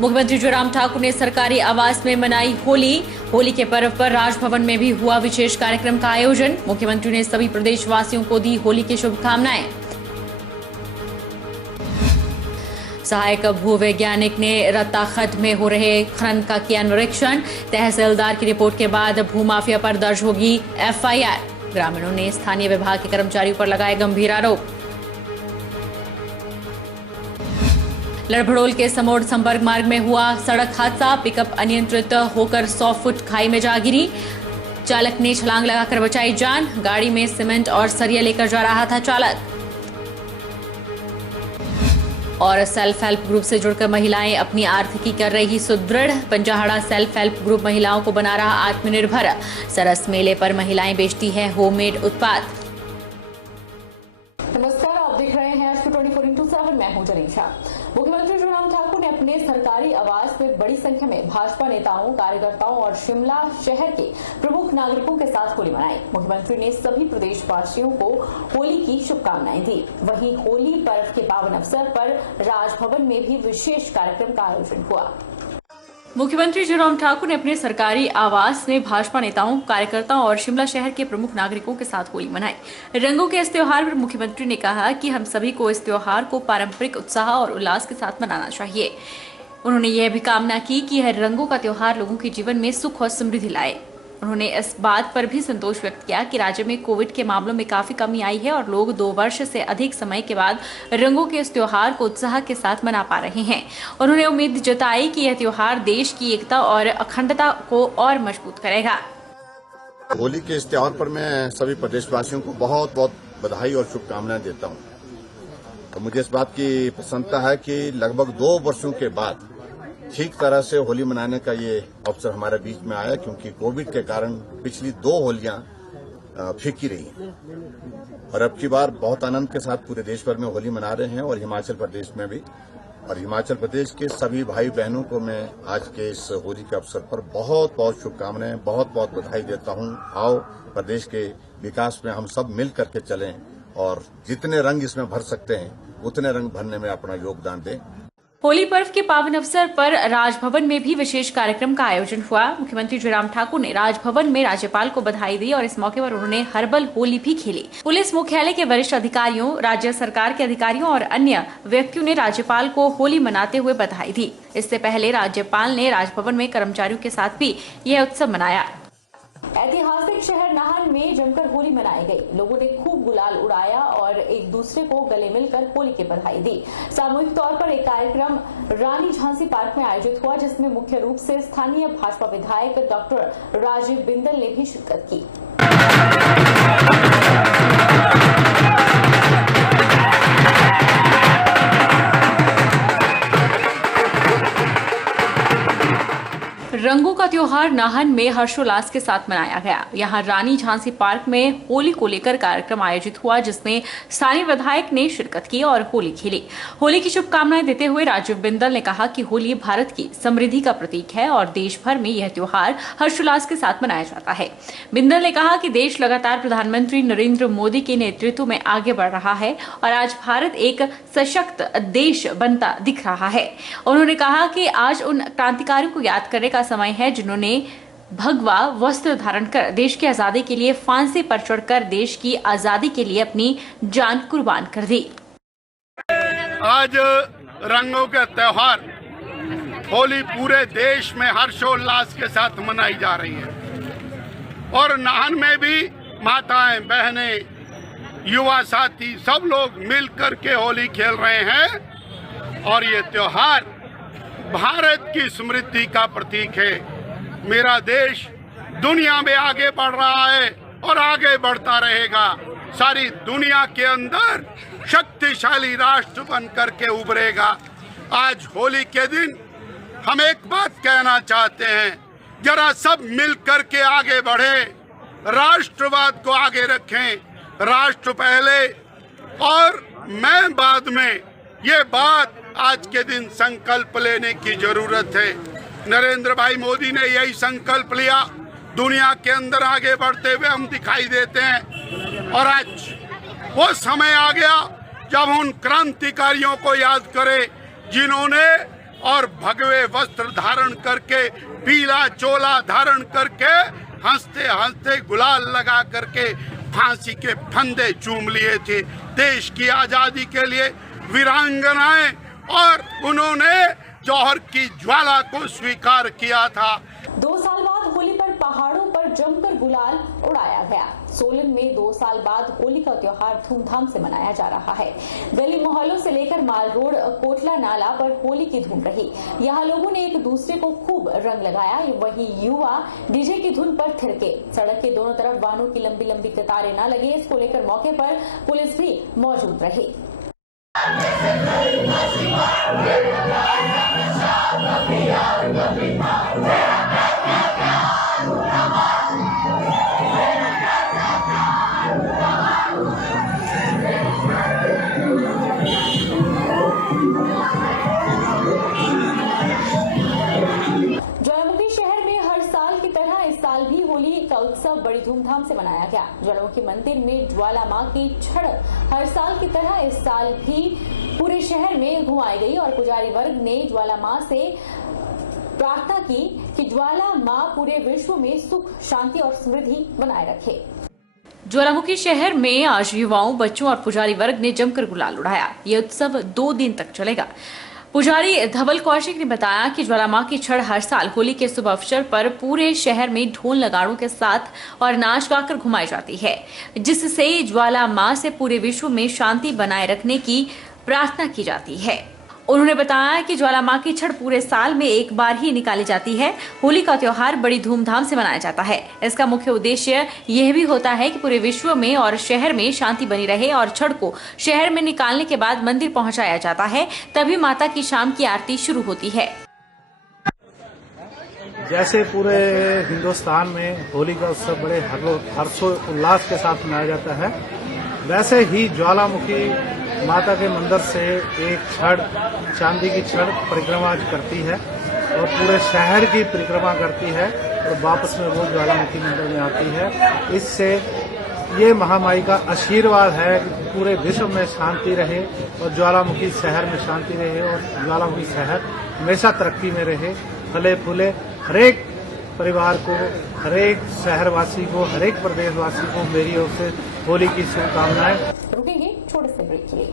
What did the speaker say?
मुख्यमंत्री जयराम ठाकुर ने सरकारी आवास में मनाई होली। होली के पर्व पर राजभवन में भी हुआ विशेष कार्यक्रम का आयोजन। मुख्यमंत्री ने सभी प्रदेशवासियों को दी होली की शुभकामनाएं। सहायक भूवैज्ञानिक ने रत्ताखत में हो रहे खनन का किया निरीक्षण। तहसीलदार की रिपोर्ट के बाद भूमाफिया पर दर्ज होगी एफआईआर। ग्रामीणों ने स्थानीय विभाग के कर्मचारियों पर लगाए गंभीर आरोप। लड़भड़ोल के समोड़ संपर्क मार्ग में हुआ सड़क हादसा। पिकअप अनियंत्रित होकर 100 फुट खाई में जा गिरी। चालक ने छलांग लगाकर बचाई जान। गाड़ी में सीमेंट और सरिया लेकर जा रहा था चालक। और सेल्फ हेल्प ग्रुप से जुड़कर महिलाएं अपनी आर्थिकी कर रही सुदृढ़। पंजाहड़ा सेल्फ हेल्प ग्रुप महिलाओं को बना रहा आत्मनिर्भर। सरस मेले पर महिलाएं बेचती हैं होममेड उत्पाद। नमस्कार, आप देख रहे हैं आज 24x7। मैं हूं जनीशा। मुख्यमंत्री जयराम ठाकुर ने अपने सरकारी आवास में बड़ी संख्या में भाजपा नेताओं, कार्यकर्ताओं और शिमला शहर के प्रमुख नागरिकों के साथ होली मनाई। मुख्यमंत्री ने सभी प्रदेशवासियों को होली की शुभकामनाएं दी। वहीं होली पर्व के पावन अवसर पर राजभवन में भी विशेष कार्यक्रम का आयोजन हुआ। मुख्यमंत्री जयराम ठाकुर ने अपने सरकारी आवास में भाजपा नेताओं, कार्यकर्ताओं और शिमला शहर के प्रमुख नागरिकों के साथ होली मनाई। रंगों के इस त्योहार पर मुख्यमंत्री ने कहा कि हम सभी को इस त्योहार को पारंपरिक उत्साह और उल्लास के साथ मनाना चाहिए। उन्होंने यह भी कामना की कि यह रंगों का त्योहार लोगों के जीवन में सुख और समृद्धि लाए। उन्होंने इस बात पर भी संतोष व्यक्त किया कि राज्य में कोविड के मामलों में काफी कमी आई है और लोग 2 वर्ष से अधिक समय के बाद रंगों के इस त्योहार को उत्साह के साथ मना पा रहे हैं। उन्होंने उम्मीद जताई कि यह त्योहार देश की एकता और अखंडता को और मजबूत करेगा। होली के इस त्योहार पर मैं सभी प्रदेशवासियों को बहुत बहुत बधाई और शुभकामनाएं देता हूं। तो मुझे इस बात की प्रसन्नता है कि लगभग 2 वर्षों के बाद ठीक तरह से होली मनाने का ये अवसर हमारे बीच में आया, क्योंकि कोविड के कारण पिछली 2 होलियां फीकी रही और अब की बार बहुत आनंद के साथ पूरे देश भर में होली मना रहे हैं और हिमाचल प्रदेश में भी। और हिमाचल प्रदेश के सभी भाई बहनों को मैं आज के इस होली के अवसर पर बहुत बहुत शुभकामनाएं, बहुत बहुत बधाई देता हूं। आओ प्रदेश के विकास में हम सब मिल करके चलें और जितने रंग इसमें भर सकते हैं उतने रंग भरने में अपना योगदान दें। होली पर्व के पावन अवसर पर राजभवन में भी विशेष कार्यक्रम का आयोजन हुआ। मुख्यमंत्री जयराम ठाकुर ने राजभवन में राज्यपाल को बधाई दी और इस मौके पर उन्होंने हर्बल होली भी खेली। पुलिस मुख्यालय के वरिष्ठ अधिकारियों, राज्य सरकार के अधिकारियों और अन्य व्यक्तियों ने राज्यपाल को होली मनाते हुए बधाई दी। इससे पहले राज्यपाल ने राजभवन में कर्मचारियों के साथ भी यह उत्सव मनाया। ऐतिहासिक शहर नाहन में जमकर होली मनाई गई। लोगों ने खूब गुलाल उड़ाया और एक दूसरे को गले मिलकर होली की बधाई दी। सामूहिक तौर पर एक कार्यक्रम रानी झांसी पार्क में आयोजित हुआ, जिसमें मुख्य रूप से स्थानीय भाजपा विधायक डॉक्टर राजीव बिंदल ने भी शिरकत की। रंगों का त्योहार नाहन में हर्षोल्लास के साथ मनाया गया। यहाँ रानी झांसी पार्क में होली को लेकर कार्यक्रम आयोजित हुआ, जिसमें स्थानीय विधायक ने शिरकत की और होली खेली। होली की शुभकामनाएं देते हुए राजीव बिंदल ने कहा कि होली भारत की समृद्धि का प्रतीक है और देश भर में यह त्योहार हर्षोल्लास के साथ मनाया जाता है। बिंदल ने कहा कि देश लगातार प्रधानमंत्री नरेंद्र मोदी के नेतृत्व में आगे बढ़ रहा है और आज भारत एक सशक्त देश बनता दिख रहा है। उन्होंने कहा कि आज उन क्रांतिकारियों को याद करने का समय है जिन्होंने भगवा वस्त्र धारण कर देश की आजादी के लिए फांसी पर चढ़कर देश की आजादी के लिए अपनी जान कुर्बान कर दी। आज रंगों का त्योहार होली पूरे देश में हर्षोल्लास के साथ मनाई जा रही है और नाहन में भी माताएं, बहनें, युवा साथी सब लोग मिल कर के होली खेल रहे हैं और ये त्योहार भारत की समृद्धि का प्रतीक है। मेरा देश दुनिया में आगे बढ़ रहा है और आगे बढ़ता रहेगा। सारी दुनिया के अंदर शक्तिशाली राष्ट्र बन करके उभरेगा। आज होली के दिन हम एक बात कहना चाहते हैं, जरा सब मिल करके आगे बढ़े, राष्ट्रवाद को आगे रखें, राष्ट्र पहले और मैं बाद में। ये बात आज के दिन संकल्प लेने की जरूरत है। नरेंद्र भाई मोदी ने यही संकल्प लिया। दुनिया के अंदर आगे बढ़ते हुए हम दिखाई देते हैं और आज वो समय आ गया जब उन क्रांतिकारियों को याद करें जिन्होंने और भगवे वस्त्र धारण करके, पीला चोला धारण करके, हंसते हंसते गुलाल लगा करके फांसी के फंदे चूम लिए थे देश की आजादी के लिए वीरांगनाएं, और उन्होंने जौहर की ज्वाला को स्वीकार किया था। 2 साल बाद होली पर पहाड़ों पर जमकर गुलाल उड़ाया गया। सोलन में 2 साल बाद होली का त्योहार धूमधाम से मनाया जा रहा है। गली मोहल्लों से लेकर माल रोड, कोटला नाला पर होली की धूम रही। यहाँ लोगों ने एक दूसरे को खूब रंग लगाया, वहीं युवा डीजे की धुन पर थिरके। सड़क के दोनों तरफ वाहनों की लंबी लंबी कतारें न लगे, इसको लेकर मौके पर पुलिस भी मौजूद रही। ज्वालामुखी शहर में हर साल की तरह इस साल भी होली का उत्सव बड़ी धूमधाम से मनाया गया। ज्वालामुखी मंदिर में ज्वाला मां की छड़ हर साल की तरह इस साल भी पूरे शहर में घुमाई गई और पुजारी वर्ग ने ज्वाला मां से प्रार्थना की कि ज्वाला मां पूरे विश्व में सुख, शांति और समृद्धि बनाए रखे। ज्वालामुखी शहर में आज युवाओं, बच्चों और पुजारी वर्ग ने जमकर गुलाल उड़ाया। ये उत्सव 2 दिन तक चलेगा। पुजारी धवल कौशिक ने बताया कि ज्वाला मां की छड़ हर साल होली के शुभ अवसर पर पूरे शहर में ढोल नगाड़ों के साथ और नाच गाकर घुमाई जाती है, जिससे ज्वाला मां से पूरे विश्व में शांति बनाए रखने की प्रार्थना की जाती है। उन्होंने बताया कि ज्वाला मां की छड़ पूरे साल में एक बार ही निकाली जाती है। होली का त्योहार बड़ी धूमधाम से मनाया जाता है। इसका मुख्य उद्देश्य यह भी होता है कि पूरे विश्व में और शहर में शांति बनी रहे और छड़ को शहर में निकालने के बाद मंदिर पहुंचाया जाता है, तभी माता की शाम की आरती शुरू होती है। जैसे पूरे हिंदुस्तान में होली का उत्सव बड़े हर्षोल्लास के साथ मनाया जाता है, वैसे ही ज्वालामुखी माता के मंदिर से एक छड़, चांदी की छड़ परिक्रमा करती है और पूरे शहर की परिक्रमा करती है और वापस में वो ज्वालामुखी मंदिर में आती है। इससे ये महामाई का आशीर्वाद है कि पूरे विश्व में शांति रहे और ज्वालामुखी शहर में शांति रहे और ज्वालामुखी शहर हमेशा तरक्की में रहे, फले फूले। हरेक परिवार को, हरेक शहरवासी को, हरेक प्रदेशवासी को मेरी ओर से होली की शुभकामनाएं। रुकेंगे छोटे से ब्रेक के लिए।